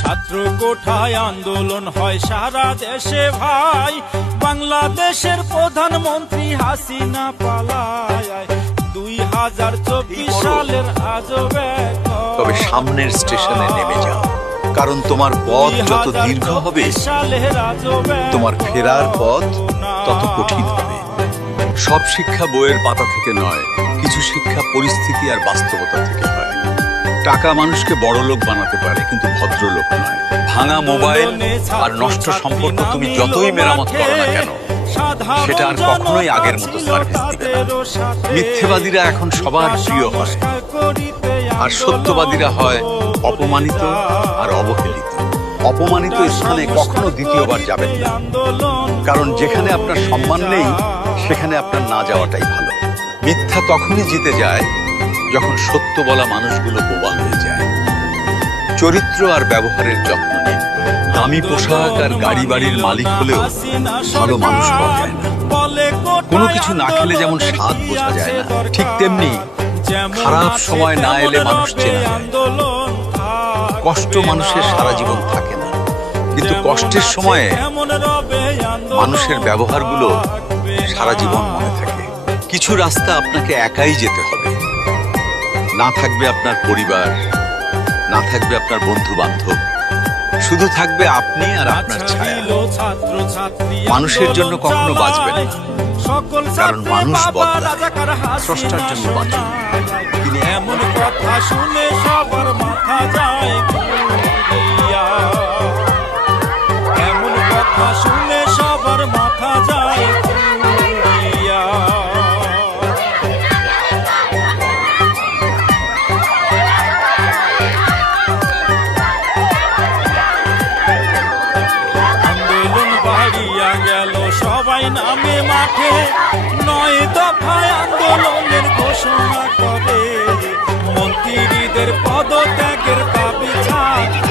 ছাত্র কোঠায় আন্দোলন হয় সারা দেশে ভাই। বাংলাদেশের প্রধানমন্ত্রী হাসিনা পালায়। দুই হাজার চব্বিশ সালের আজব তবে সামনের স্টেশনে নেমে যাও। কারণ তোমার পথ যত দীর্ঘ হবে তোমার ফেরার পথ তত কঠিন হবে। সব শিক্ষা বইয়ের পাতা থেকে নয় কিছু শিক্ষা পরিস্থিতি আর বাস্তবতা থেকে হয়। টাকা মানুষকে বড় লোক বানাতে পারে, কিন্তু ভদ্রলোক নয়। ভাঙা মোবাইল আর নষ্ট সম্পর্ক তুমি যতই মেরামত করো না কেন, সেটা আর কখনোই আগের মতো সার্ভিস দিবে মিথ্যেবাদীরা এখন সবার প্রিয় হয়, আর সত্যবাদীরা হয় অপমানিত আর অবহেলিত। অপমানিত স্থানে কখনো দ্বিতীয়বার যাবেন না, কারণ যেখানে আপনার সম্মান নেই, সেখানে আপনার না যাওয়াটাই ভালো। মিথ্যা তখনই জিতে যায় যখন সত্য বলা মানুষগুলো বোবা হয়ে যায়। চরিত্র আর ব্যবহারের যত্ন নিন দামি পোশাক আর গাড়ি বাড়ির মালিক হলেও ভালো মানুষ না। কোনো কিছু না খেলে যেমন স্বাদ বোঝা যায় না, ঠিক তেমনি খারাপ সময় না এলে মানুষ চেনা কষ্ট মানুষের সারা জীবন থাকে না। কিন্তু কষ্টের সময়ে মানুষের ব্যবহারগুলো সারা জীবন মনে থাকে। কিছু রাস্তা আপনাকে একাই যেতে হবে। না থাকবে আপনার পরিবার না থাকবে আপনার বন্ধু বান্ধব শুধু থাকবে আপনি আর আপনার ছায়া। মানুষের জন্য কখনো বাঁচবেন না। কারণ মানুষ স্রষ্টার জন্য তিনি এমন কথা শুনে সবার মাথা যায় এমন কথা শুনে নামে মাঠে নয় দফায় আন্দোলনের ঘোষণা করে। মন্ত্রীদের পদত্যাগের দাবি ছাত্র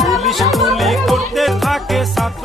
পুলিশ গুলি করতে থাকে ছাত্র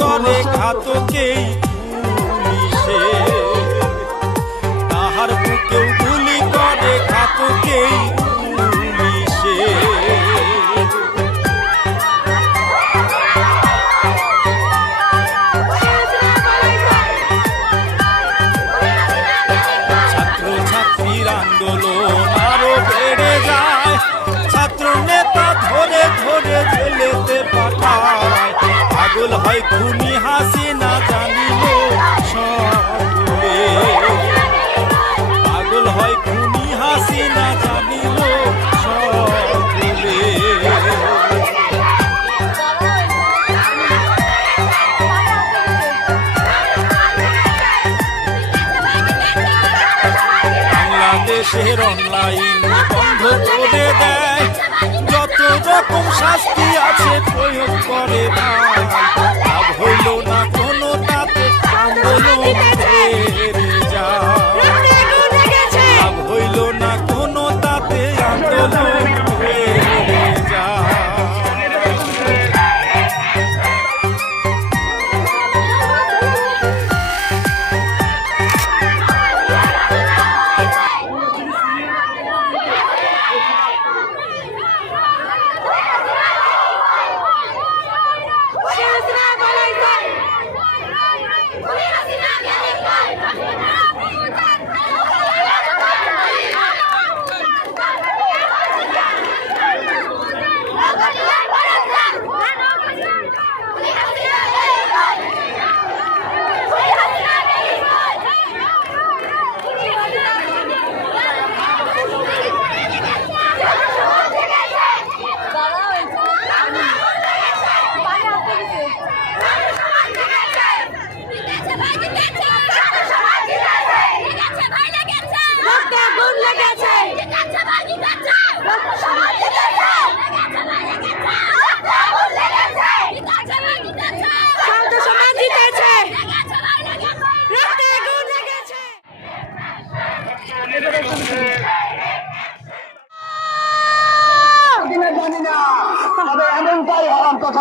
করে ঘাতকেই পুলিশে। তাহার বুকেও গুলি করে ঘাতকেই পাগল হয় খুনি হাসিনা জানিল সকলে পাগল হয় খুনি হাসিনা জানিল সকলে বাংলাদেশের অনলাইন বন্ধ করে দেয় রকম শাস্তি আছে প্রয়োগ করে ভাই।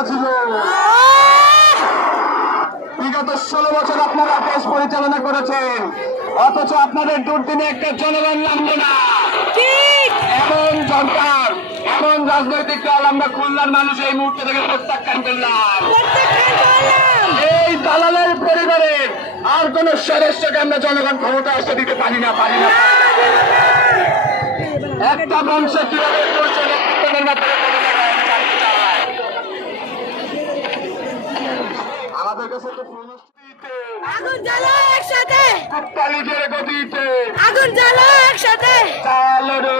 ছিল বিগত ষোলো বছর আপনারা দেশ পরিচালনা করেছেন। অথচ আপনাদের দুর্দিনে একটা জনগণ নামলো না। এমন সরকার এমন রাজনৈতিক দল আমরা খুলনার মানুষ এই মুহূর্তে থেকে প্রত্যাখ্যান করলাম। এই দালালের পরিবারের আর কোন সদস্যকে আমরা জনগণ ক্ষমতা আসতে দিতে পারি না পারি না। একটা বংশ কীভাবে চলছে আগুন জ্বালা একসাথে। কুত্তালিদের গতিতে। আগুন জ্বালো একসাথে। চালো রে